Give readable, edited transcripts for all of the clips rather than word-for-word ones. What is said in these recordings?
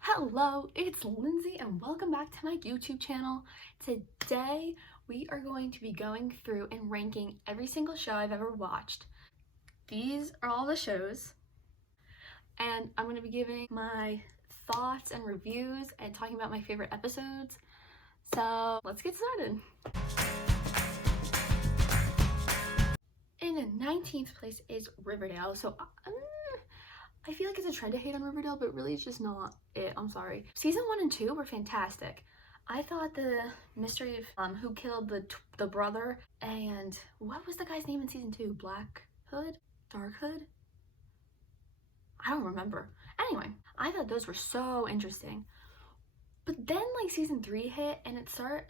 Hello, it's Lindsay and welcome back to my YouTube channel. Today we are going to be going through and ranking every single show I've ever watched. These are all the shows and I'm going to be giving my thoughts and reviews and talking about my favorite episodes. So let's get started. In 19th place is Riverdale. So I feel like it's a trend to hate on Riverdale, but really it's just not it. I'm sorry. Season 1 and 2 were fantastic. I thought the mystery of who killed the brother, and what was the guy's name in season 2? Black Hood? Dark Hood? I don't remember. Anyway, I thought those were so interesting. But then like season 3 hit and it started,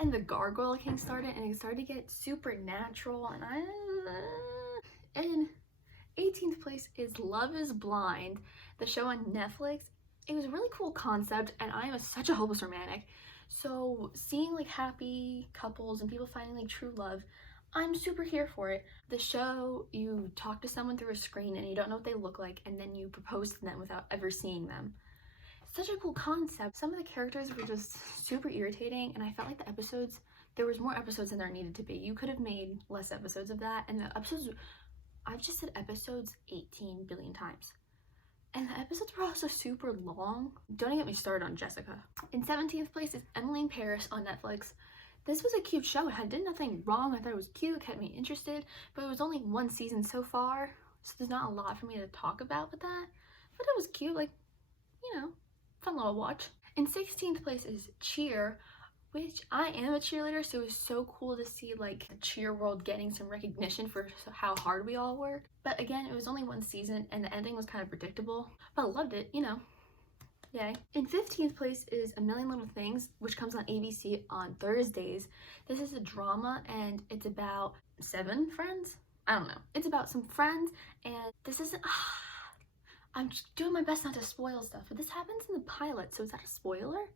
and the Gargoyle King started, and it started to get supernatural, and 18th place is Love is Blind, the show on Netflix. It was a really cool concept, and I am such a hopeless romantic. So seeing like happy couples and people finding like true love, I'm super here for it. The show, you talk to someone through a screen and you don't know what they look like, and then you propose to them without ever seeing them. Such a cool concept. Some of the characters were just super irritating, and I felt like the episodes, there was more episodes than there needed to be. You could have made less episodes of that, and the episodes, I've just said episodes 18 billion times. And the episodes were also super long. Don't even get me started on Jessica. In 17th place is Emily in Paris on Netflix. This was a cute show. It did nothing wrong. I thought it was cute, kept me interested, but it was only one season so far, so there's not a lot for me to talk about with that. But it was cute, like, you know, fun little watch. In 16th place is Cheer, which I am a cheerleader, so it was so cool to see like the cheer world getting some recognition for how hard we all work. But again, it was only one season and the ending was kind of predictable, but I loved it, you know, yay. In 15th place is A Million Little Things, which comes on ABC on Thursdays. This is a drama and it's about 7 friends? I don't know. It's about some friends, and this isn't, I'm just doing my best not to spoil stuff, but this happens in the pilot, so is that a spoiler?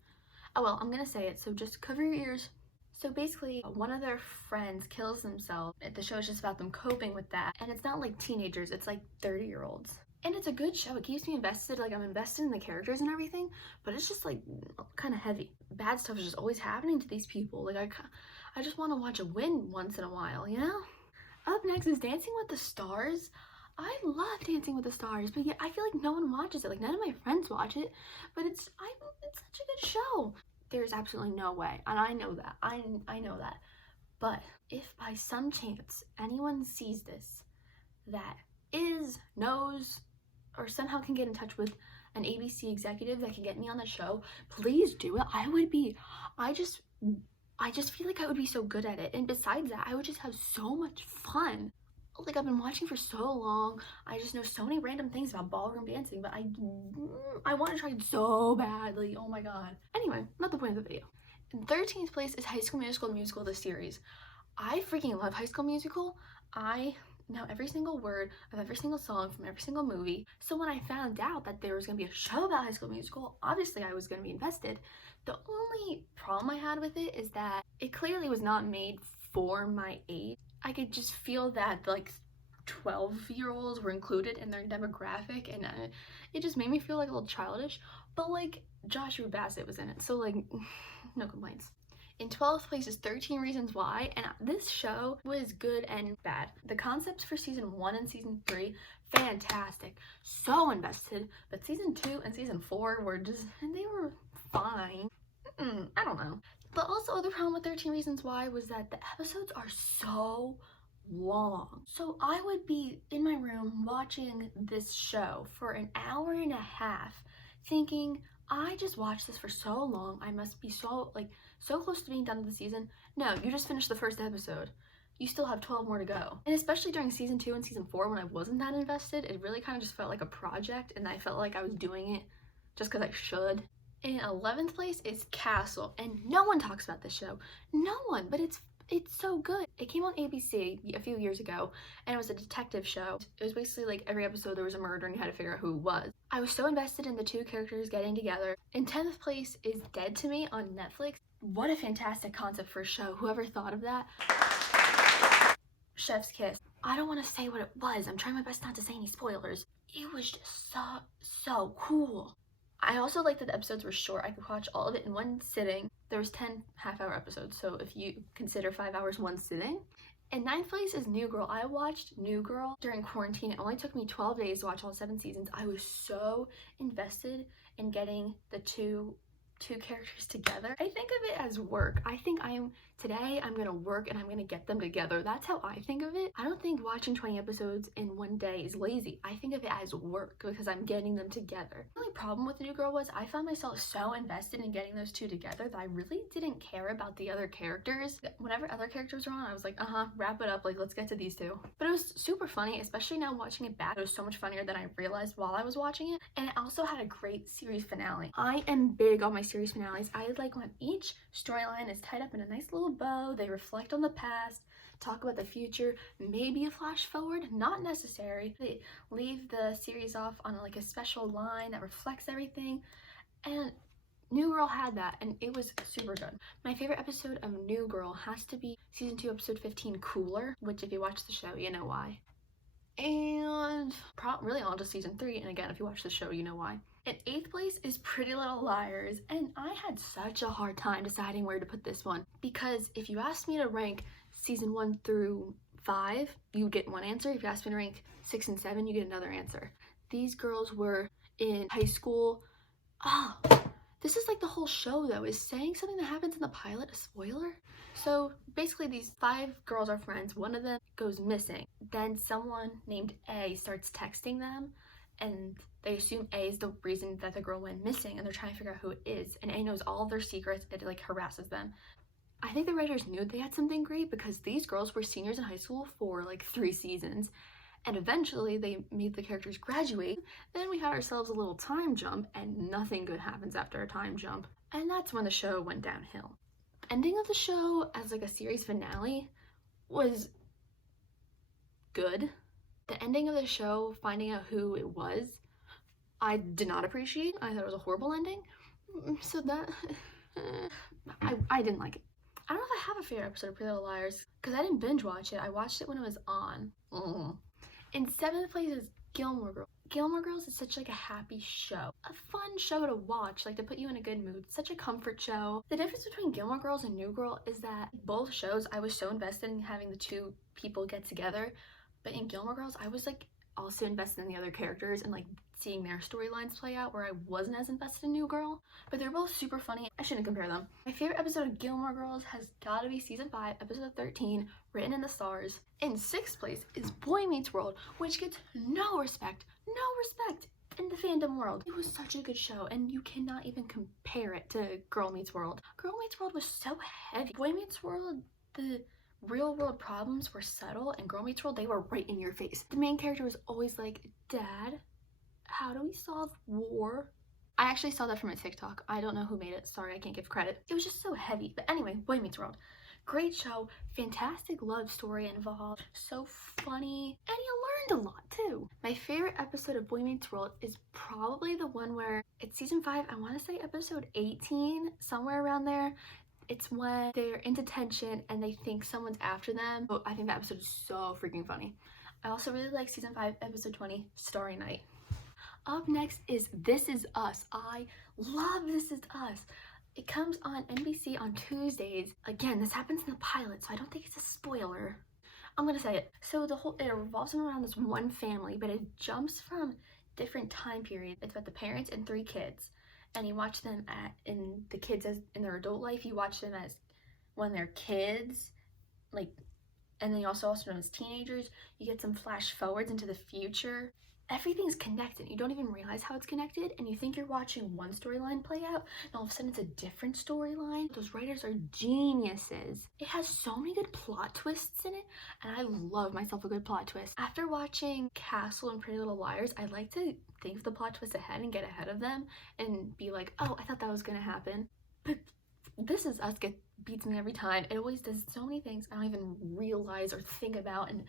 Oh well, I'm gonna say it, so just cover your ears. So basically, one of their friends kills themselves. The show is just about them coping with that. And it's not like teenagers, it's like 30-year-olds. And it's a good show. It keeps me invested, like I'm invested in the characters and everything, but it's just like kind of heavy. Bad stuff is just always happening to these people. Like I just want to watch a win once in a while, you know? Up next is Dancing with the Stars. I love Dancing with the Stars, but yeah, I feel like no one watches it. Like none of my friends watch it, but it's such a good show. There's absolutely no way, and I know that. I know that. But if by some chance anyone sees this, that knows, or somehow can get in touch with an ABC executive that can get me on the show, please do it. I just feel like I would be so good at it. And besides that, I would just have so much fun. Like I've been watching for so long, I just know so many random things about ballroom dancing, but I want to try it so badly. Oh my god. Anyway, not the point of the video. In 13th place is High School Musical, the series. I freaking love High School Musical. I know every single word of every single song from every single movie. So when I found out that there was going to be a show about High School Musical, obviously I was going to be invested. The only problem I had with it is that it clearly was not made for my age. I could just feel that like 12-year-olds were included in their demographic, and it just made me feel like a little childish. But like Joshua Bassett was in it, so like no complaints. In 12th place is 13 Reasons Why, and this show was good and bad. The concepts for season 1 and season 3, fantastic, so invested, but season 2 and season 4 were just, and they were fine. I don't know. But also the problem with 13 Reasons Why was that the episodes are so long. So I would be in my room watching this show for an hour and a half thinking, I just watched this for so long, I must be so close to being done with the season. No, you just finished the first episode. You still have 12 more to go. And especially during season 2 and season 4 when I wasn't that invested, it really kind of just felt like a project, and I felt like I was doing it just because I should. In 11th place is Castle, and no one talks about this show. No one, but it's so good. It came on ABC a few years ago, and it was a detective show. It was basically like every episode there was a murder and you had to figure out who it was. I was so invested in the two characters getting together. In 10th place is Dead to Me on Netflix. What a fantastic concept for a show. Whoever thought of that? Chef's kiss. I don't want to say what it was. I'm trying my best not to say any spoilers. It was just so cool. I also like that the episodes were short. I could watch all of it in one sitting. There was 10 half-hour episodes, so if you consider 5 hours one sitting. In ninth place is New Girl. I watched New Girl during quarantine. It only took me 12 days to watch all 7 seasons. I was so invested in getting the two characters together. I think of it as work. I think today I'm gonna work and I'm gonna get them together. That's how I think of it. I don't think watching 20 episodes in one day is lazy. I think of it as work because I'm getting them together. The only problem with New Girl was I found myself so invested in getting those two together that I really didn't care about the other characters. Whenever other characters were on, I was like, wrap it up, like let's get to these two. But it was super funny, especially now watching it back. It was so much funnier than I realized while I was watching it. And it also had a great series finale. I am big on my series finales. I like when each storyline is tied up in a nice little bow. They reflect on the past, talk about the future, maybe a flash forward, not necessary. They leave the series off on like a special line that reflects everything, and New Girl had that, and it was super good. My favorite episode of New Girl has to be season 2 episode 15, Cooler, which if you watch the show you know why. And really on to season 3, and again if you watch the show you know why. In 8th place is Pretty Little Liars, and I had such a hard time deciding where to put this one because if you asked me to rank season 1 through 5, you would get one answer. If you asked me to rank 6 and 7, you get another answer. These girls were in high school. This is like the whole show though. Is saying something that happens in the pilot a spoiler? So basically these 5 girls are friends. One of them goes missing. Then someone named A starts texting them and they assume A is the reason that the girl went missing and they're trying to figure out who it is. And A knows all of their secrets. It like harasses them. I think the writers knew they had something great because these girls were seniors in high school for like 3 seasons. And eventually they made the characters graduate. Then we had ourselves a little time jump and nothing good happens after a time jump. And that's when the show went downhill. The ending of the show as like a series finale was good. The ending of the show, finding out who it was, I did not appreciate. I thought it was a horrible ending. So that, I didn't like it. I don't know if I have a favorite episode of Pretty Little Liars because I didn't binge watch it. I watched it when it was on. In 7th place is Gilmore Girls. Gilmore Girls is such like a happy show. A fun show to watch, like to put you in a good mood. Such a comfort show. The difference between Gilmore Girls and New Girl is that both shows I was so invested in having the two people get together. But in Gilmore Girls, I was like also invested in the other characters and like seeing their storylines play out where I wasn't as invested in New Girl. But they're both super funny. I shouldn't compare them. My favorite episode of Gilmore Girls has gotta be season 5, episode 13, Written in the Stars. In 6th place is Boy Meets World, which gets no respect in the fandom world. It was such a good show and you cannot even compare it to Girl Meets World. Girl Meets World was so heavy. Boy Meets World, the real world problems were subtle, and Girl Meets World, they were right in your face. The main character was always like, Dad, how do we solve war? I actually saw that from a TikTok. I don't know who made it. Sorry, I can't give credit. It was just so heavy. But anyway, Boy Meets World. Great show. Fantastic love story involved. So funny. And you learned a lot too. My favorite episode of Boy Meets World is probably the one where it's season 5. I want to say episode 18, somewhere around there. It's when they're in detention and they think someone's after them. Oh, I think that episode is so freaking funny. I also really like season 5, episode 20, Starry Night. Up next is This Is Us. I love This Is Us. It comes on NBC on Tuesdays. Again, this happens in the pilot, so I don't think it's a spoiler. I'm gonna say it. So it revolves around this one family, but it jumps from different time periods. It's about the parents and 3 kids. And you watch them in their adult life. You watch them as when they're kids, like, and then you also watch them as teenagers. You get some flash forwards into the future. Everything's connected. You don't even realize how it's connected, and you think you're watching one storyline play out, and all of a sudden it's a different storyline. Those writers are geniuses. It has so many good plot twists in it, and I love myself a good plot twist. After watching Castle and Pretty Little Liars, I like to think of the plot twist ahead and get ahead of them and be like, oh, I thought that was gonna happen. But This Is Us beats me every time. It always does so many things I don't even realize or think about, and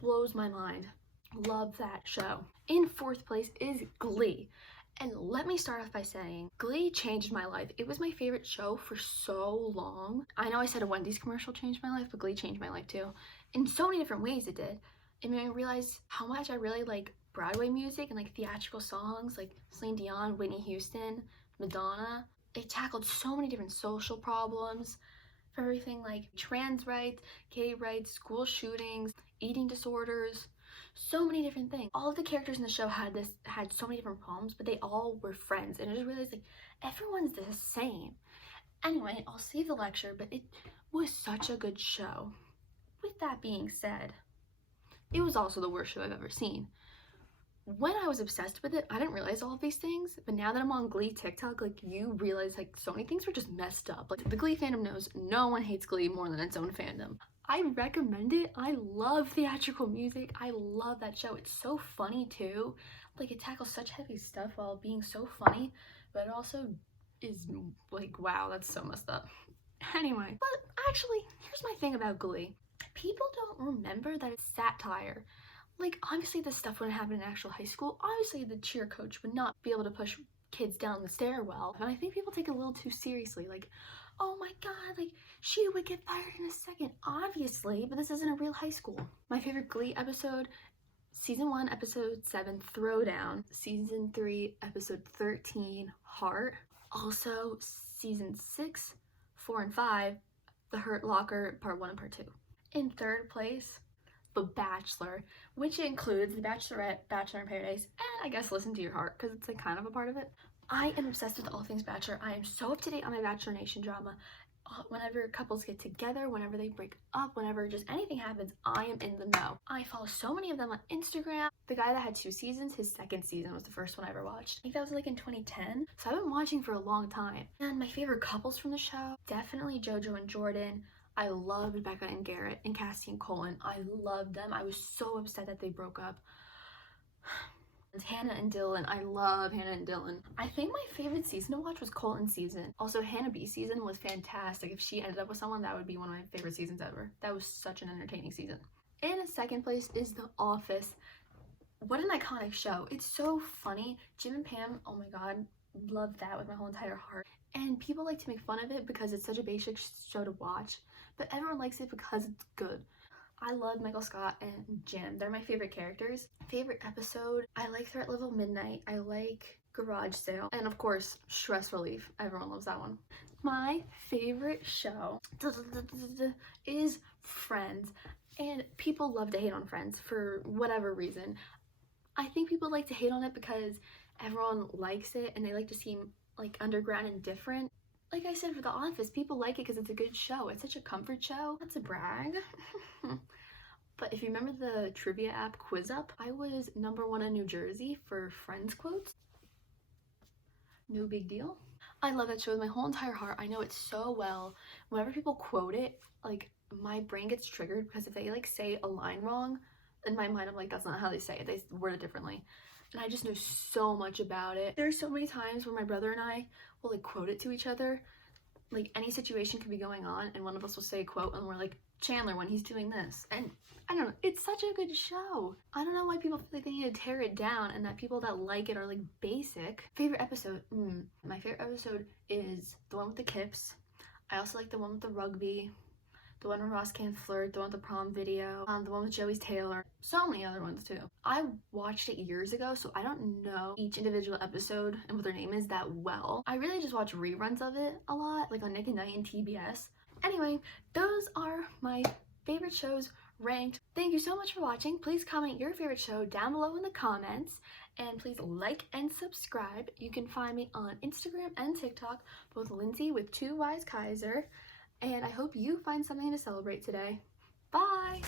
blows my mind. Love that show. In 4th place is Glee. And let me start off by saying, Glee changed my life. It was my favorite show for so long. I know I said a Wendy's commercial changed my life, but Glee changed my life too. In so many different ways it did. It made me realize how much I really like Broadway music and like theatrical songs like Celine Dion, Whitney Houston, Madonna. It tackled so many different social problems, from everything like trans rights, gay rights, school shootings, eating disorders, so many different things. All of the characters in the show had so many different problems, but they all were friends, and I just realized like everyone's the same. Anyway, I'll save the lecture, but it was such a good show. With that being said, it was also the worst show I've ever seen. When I was obsessed with it, I didn't realize all of these things, but now that I'm on Glee TikTok, like, you realize like so many things were just messed up. Like, the Glee fandom knows no one hates Glee more than its own fandom. I recommend it. I love theatrical music. I love that show. It's so funny too. Like, it tackles such heavy stuff while being so funny, but it also is like, wow, that's so messed up. Anyway, but actually, here's my thing about Glee. People don't remember that it's satire. Like, obviously this stuff wouldn't happen in actual high school. Obviously the cheer coach would not be able to push kids down the stairwell. And I think people take it a little too seriously. Like, oh my god, like, she would get fired in a second. Obviously, but this isn't a real high school. My favorite Glee episode, Season 1, Episode 7, Throwdown. Season 3, Episode 13, Heart. Also, Season 6, 4, and 5, The Hurt Locker, Part 1 and Part 2. In third place, The Bachelor, which includes The Bachelorette, Bachelor in Paradise, and I guess Listen to Your Heart, because it's like kind of a part of it. I am obsessed with all things Bachelor. I am so up to date on my Bachelor Nation drama. Whenever couples get together, whenever they break up, whenever just anything happens, I am in the know. I follow so many of them on Instagram. The guy that had 2 seasons, his second season was the first one I ever watched. I think that was like in 2010. So I've been watching for a long time. And my favorite couples from the show, definitely JoJo and Jordan. I loved Becca and Garrett and Cassie and Colin. I loved them. I was so upset that they broke up. And Hannah and Dylan. I love Hannah and Dylan. I think my favorite season to watch was Colton's season. Also, Hannah B's season was fantastic. If she ended up with someone, that would be one of my favorite seasons ever. That was such an entertaining season. In second place is The Office. What an iconic show. It's so funny. Jim and Pam, oh my god, love that with my whole entire heart. And people like to make fun of it because it's such a basic show to watch, but everyone likes it because it's good. I love Michael Scott and Jim. They're my favorite characters. Favorite episode, I like Threat Level Midnight. I like Garage Sale. And of course, Stress Relief. Everyone loves that one. My favorite show is Friends. And people love to hate on Friends for whatever reason. I think people like to hate on it because everyone likes it and they like to seem like underground and different. Like I said for The Office, people like it because it's a good show. It's such a comfort show. That's a brag. But if you remember the trivia app Quiz Up, I was #1 in New Jersey for Friends quotes. No big deal. I love that show with my whole entire heart. I know it so well. Whenever people quote it, like, my brain gets triggered because if they like say a line wrong, in my mind I'm like, that's not how they say it. They word it differently. And I just know so much about it. There's so many times where my brother and I will like quote it to each other. Like, any situation could be going on and one of us will say a quote and we're like, Chandler when he's doing this. And I don't know, it's such a good show. I don't know why people feel like they need to tear it down and that people that like it are like basic. Favorite episode? My favorite episode is the one with the Kips. I also like the one with the rugby, the one where Ross can't flirt, the one with the prom video, the one with Joey's Taylor, so many other ones too. I watched it years ago, so I don't know each individual episode and what their name is that well. I really just watch reruns of it a lot, like on Nick at Night and TBS. Anyway, those are my favorite shows ranked. Thank you so much for watching. Please comment your favorite show down below in the comments, and please like and subscribe. You can find me on Instagram and TikTok, both Lindsay with 2 Y's Kaiser. And I hope you find something to celebrate today. Bye!